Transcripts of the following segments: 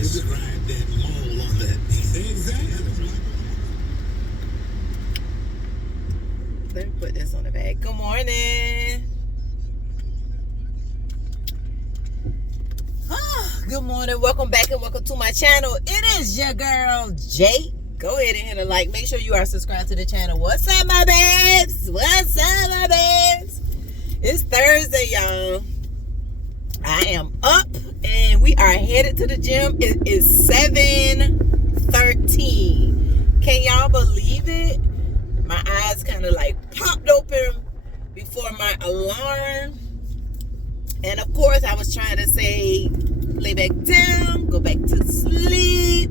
describe that mole on that. Exactly. Let me put this on the bag. Good morning. Good morning. Welcome back and welcome to my channel. It is your girl, Jay. Go ahead and hit a like. Make sure you are subscribed to the channel. What's up, my babes? What's up, my babes? It's Thursday, y'all. I am up and we are headed to the gym. It is 7:13. Can y'all believe it? My eyes kind of like popped open before my alarm. And of course, I was trying to say, lay back down, go back to sleep.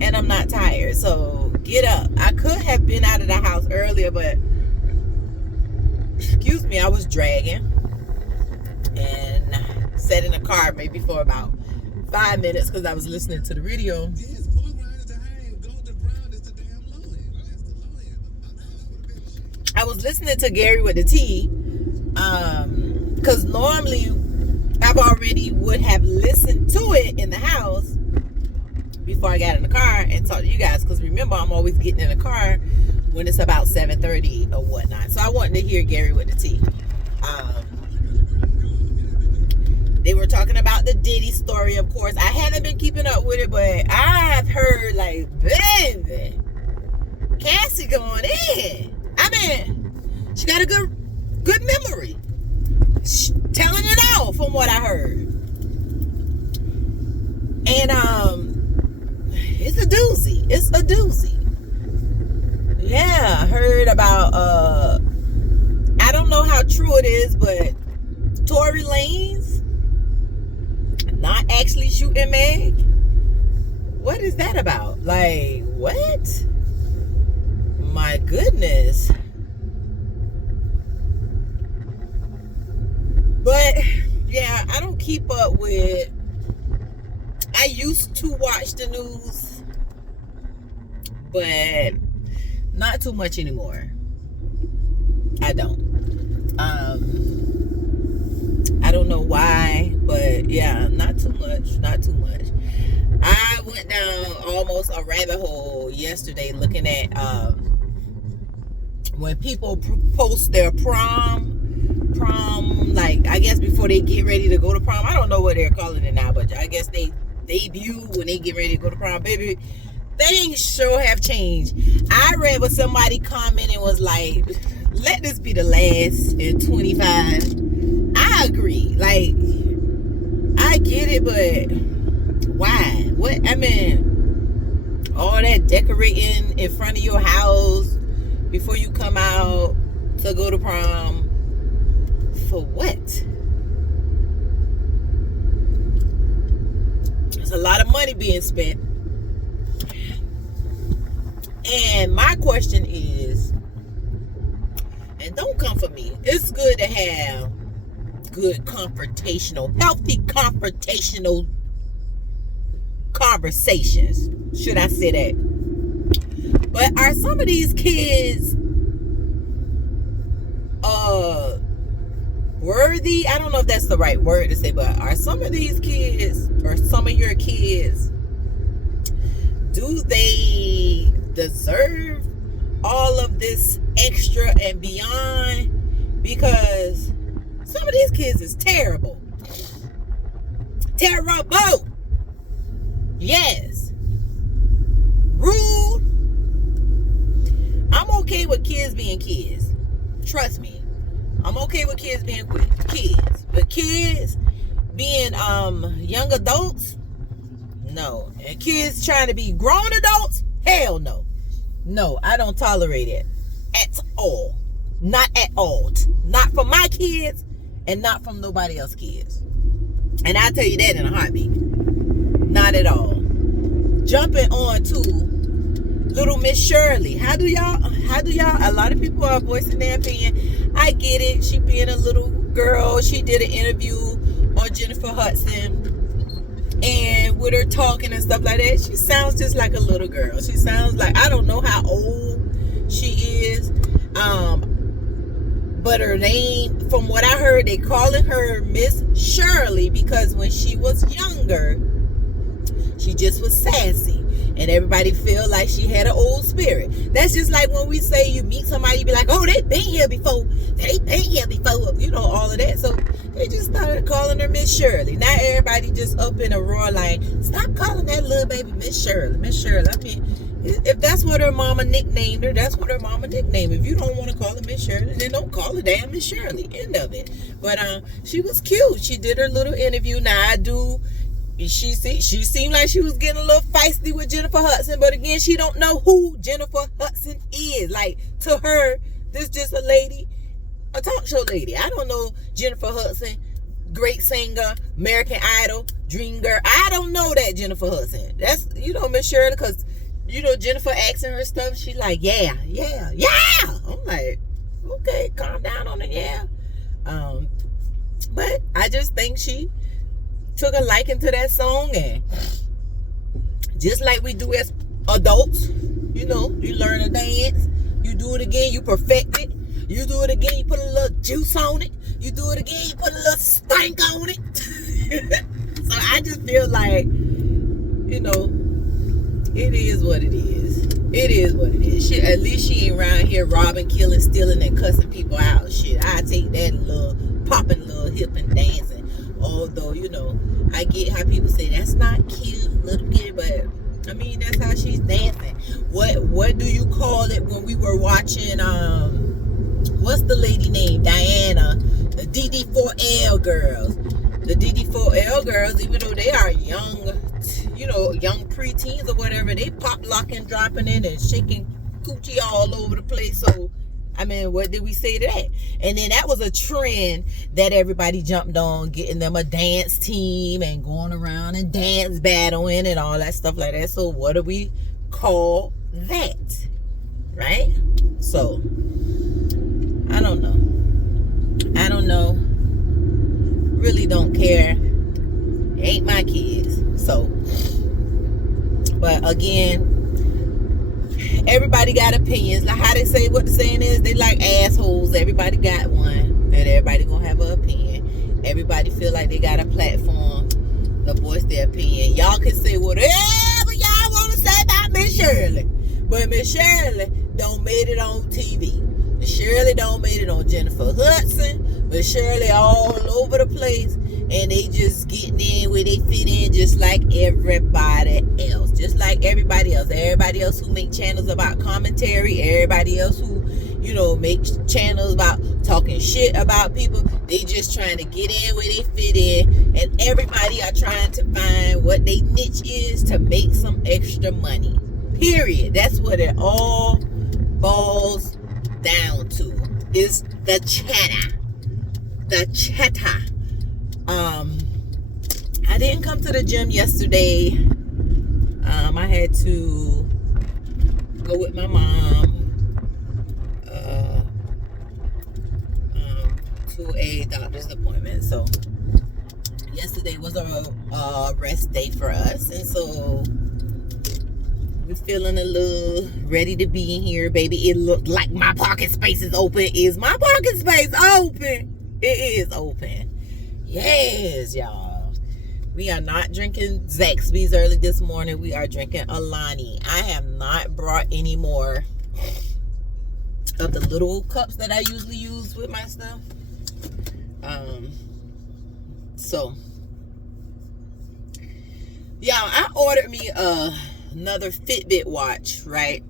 And I'm not tired, so get up. I could have been out of the house earlier, but excuse me, I was dragging and sat in the car maybe for about 5 minutes because I was listening to the radio. I was listening to Gary with the T, because normally I've already would have listened to it in the house before I got in the car and talked to you guys, because remember, I'm always getting in the car when it's about 7:30 or whatnot. So I wanted to hear Gary with the T. They were talking about the Diddy story, of course. I haven't been keeping up with it, but I've heard, like, baby, Cassie going in. I mean, she got a good memory. Telling it all from what I heard. And it's a doozy. It's a doozy. Yeah, I heard about I don't know how true it is, but Tory Lanez not actually shooting Meg. What is that about? Like, what? My goodness. But yeah, I don't keep up with. I used to watch the news, but not too much anymore. I don't. I don't know why, but yeah, not too much. Not too much. I went down almost a rabbit hole yesterday looking at when people post their prom, like, I guess before they get ready to go to prom. I don't know what they're calling it now, but I guess they debut when they get ready to go to prom. Baby, things sure have changed. I read what somebody commented was like, let this be the last in 25. I agree. Like, I get it, but why? What? I mean, all that decorating in front of your house before you come out to go to prom, for what? There's a lot of money being spent. And my question is, and don't come for me, it's good to have good healthy confrontational conversations. Should I say that? But are some of these kids worthy? I don't know if that's the right word to say, but are some of these kids, or some of your kids, do they deserve all of this extra and beyond? Because some of these kids is terrible. Terrible. Yes. Rude. I'm okay with kids being kids. Trust me. I'm okay with kids being kids. But kids being young adults, no. And kids trying to be grown adults, hell no. No, I don't tolerate it at all. Not at all. Not for my kids and not from nobody else's kids. And I'll tell you that in a heartbeat. Not at all. Jumping on to little Miss Shirley. How do y'all, a lot of people are voicing their opinion. I get it. She being a little girl. She did an interview on Jennifer Hudson. And with her talking and stuff like that, she sounds just like a little girl. She sounds like, I don't know how old she is. But her name, from what I heard, they calling her Miss Shirley because when she was younger, She just was sassy. And everybody feel like she had an old spirit. That's just like when we say you meet somebody, you be like, oh, they've been here before. They've been here before. You know, all of that. So they just started calling her Miss Shirley. Not everybody just up in a roar like, stop calling that little baby Miss Shirley. Miss Shirley. I mean, if that's what her mama nicknamed her, that's what her mama nicknamed her. If you don't want to call her Miss Shirley, then don't call her damn Miss Shirley. End of it. But she was cute. She did her little interview. Now she seemed like she was getting a little feisty with Jennifer Hudson, but again, she don't know who Jennifer Hudson is. Like, to her, this just a lady, a talk show lady. I don't know Jennifer Hudson, great singer, American Idol, Dream Girl. I don't know that Jennifer Hudson. That's, Miss Shirley, because, Jennifer asking her stuff, she like, yeah. I'm like, okay, calm down on it, yeah. But I just think she took a liking to that song, and just like we do as adults, you learn a dance, you do it again, you perfect it, you do it again, you put a little juice on it, you do it again, you put a little stank on it. So I just feel like, it is what it is. It is what it is. At least she ain't around here robbing, killing, stealing, and cussing people out. Shit, I take that little popping, little hip and dancing. Although, I get how people say that's not cute, little kid, but I mean, that's how she's dancing. What do you call it when we were watching, what's the lady name? Diana, the DD4L girls. The DD4L girls, even though they are young, young preteens or whatever, they pop, locking, dropping in and shaking coochie all over the place. So, I mean, what did we say to that? And then that was a trend that everybody jumped on, getting them a dance team and going around and dance battling and all that stuff like that. So what do we call that? Right? So, I don't know. Really don't care. Ain't my kids. So, but again, everybody got opinions. Like how they say, what the saying is, they like assholes. Everybody got one, and everybody gonna have an opinion. Everybody feel like they got a platform to voice their opinion. Y'all can say whatever y'all want to say about Miss Shirley, but Miss Shirley don't made it on TV. Miss Shirley don't made it on Jennifer Hudson. Miss Shirley all over the place, and they just getting in where they fit in, just like everybody else. Just like everybody else. Everybody else who make channels about commentary. Everybody else who, make channels about talking shit about people. They just trying to get in where they fit in. And everybody are trying to find what they niche is to make some extra money. Period. That's what it all boils down to. Is the chatter. The chatter. I didn't come to the gym yesterday. I had to go with my mom to a doctor's appointment. So yesterday was a rest day for us, and so we're feeling a little ready to be in here, baby. It looked like my parking space is open. Is my parking space open? It is open. Yes, y'all. We are not drinking Zaxby's early this morning. We are drinking Alani. I have not brought any more of the little cups that I usually use with my stuff. So, y'all, I ordered me another Fitbit watch, right?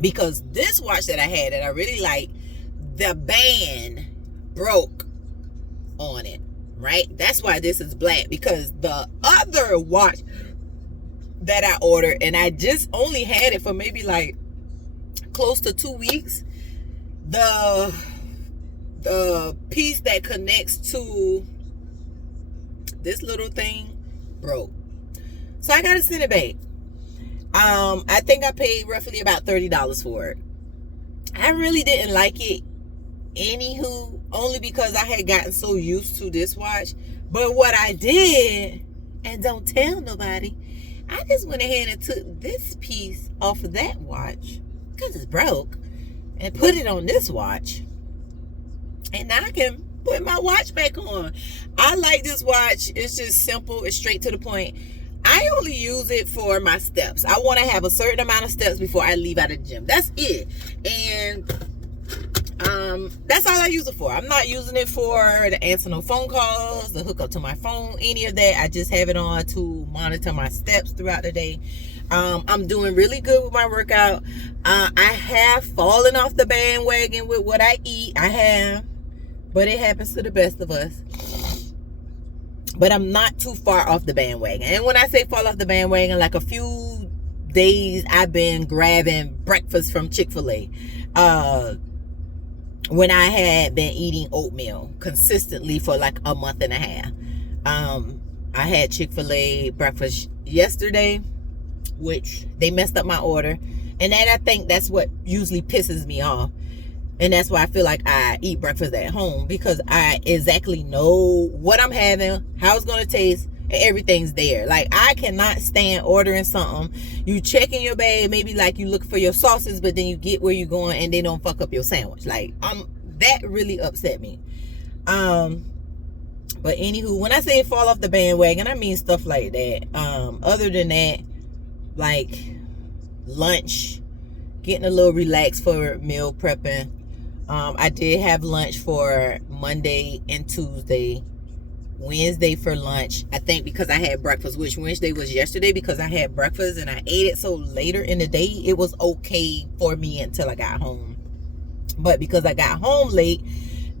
Because this watch that I had that I really like, the band broke on it. Right? That's why this is black, because the other watch that I ordered, and I just only had it for maybe like close to 2 weeks, the piece that connects to this little thing broke. So I gotta send it back. I think I paid roughly about $30 for it. I really didn't like it. Anywho, only because I had gotten so used to this watch. But what I did, and don't tell nobody, I just went ahead and took this piece off of that watch, because it's broke, and put it on this watch. And now I can put my watch back on. I like this watch. It's just simple. It's straight to the point. I I only use it for my steps. I want to have a certain amount of steps before I leave out of the gym. That's it. And that's all I use it for. I'm not using it for to answer no phone calls, to hook up to my phone, any of that. I just have it on to monitor my steps throughout the day. I'm doing really good with my workout. I have fallen off the bandwagon with what I eat. I have, but it happens to the best of us. But I'm not too far off the bandwagon. And when I say fall off the bandwagon, like a few days I've been grabbing breakfast from Chick-fil-A. When I had been eating oatmeal consistently for like a month and a half. I had Chick-fil-A breakfast yesterday, which they messed up my order. And then I think that's what usually pisses me off. And that's why I feel like I eat breakfast at home, because I exactly know what I'm having, how it's going to taste, and everything's there. Like, I cannot stand ordering something. You check in your bag, maybe like you look for your sauces, but then you get where you're going and they don't fuck up your sandwich. Like, that really upset me. But anywho, when I say fall off the bandwagon, I mean stuff like that. Other than that, like lunch, getting a little relaxed for meal prepping. I did have lunch for Monday and Tuesday. Wednesday for lunch, I think, because I had breakfast, which Wednesday was yesterday, because I had breakfast and I ate it so later in the day, it was okay for me until I got home. But because I got home late,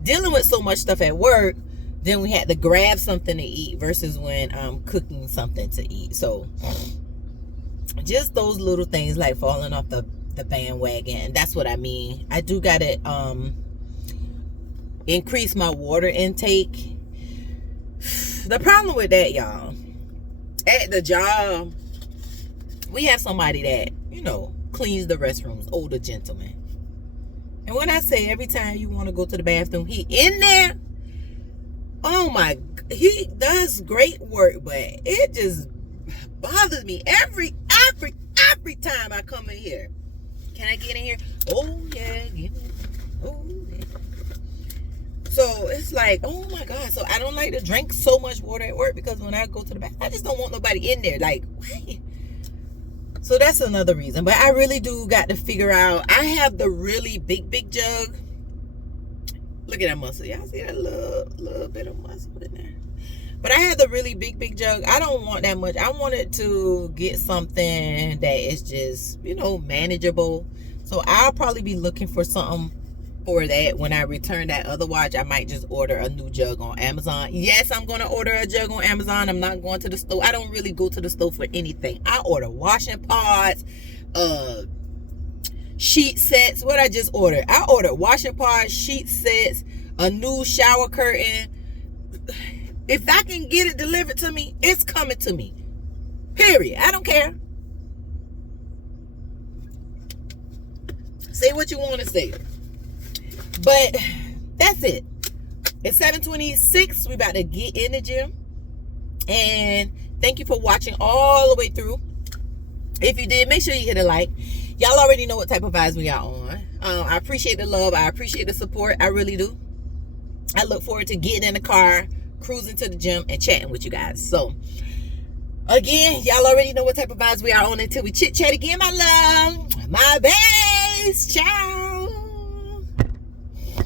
dealing with so much stuff at work, then we had to grab something to eat versus when cooking something to eat. So just those little things like falling off the bandwagon. And that's what I mean. I do gotta increase my water intake. The problem with that, y'all, at the job, we have somebody that, cleans the restrooms, older gentleman. And when I say every time you want to go to the bathroom, he in there, oh my, he does great work, but it just bothers me every time I come in here. Can I get in here? Oh yeah, get in. Oh yeah. So it's like, oh my God. So I don't like to drink so much water at work, because when I go to the bathroom, I just don't want nobody in there. Like, why? So that's another reason. But I really do got to figure out. I have the really big jug. Look at that muscle. Y'all see that little bit of muscle in there? But I have the really big jug. I don't want that much. I wanted to get something that is just, manageable. So I'll probably be looking for something for that. When I return that other watch, I might just order a new jug on Amazon. Yes, I'm going to order a jug on Amazon. I'm not going to the store. I don't really go to the store for anything. I order washing pods, sheet sets. What I just ordered? I ordered washing pods, sheet sets, a new shower curtain. If I can get it delivered to me, it's coming to me. Period. I don't care. Say what you want to say. But that's it. It's 7:26. We about to get in the gym. And thank you for watching all the way through. If you did, make sure you hit a like. Y'all already know what type of vibes we are on. I appreciate the love. I appreciate the support. I really do. I look forward to getting in the car, cruising to the gym, and chatting with you guys. So, again, y'all already know what type of vibes we are on. Until we chit-chat again, my love. My babes. Ciao.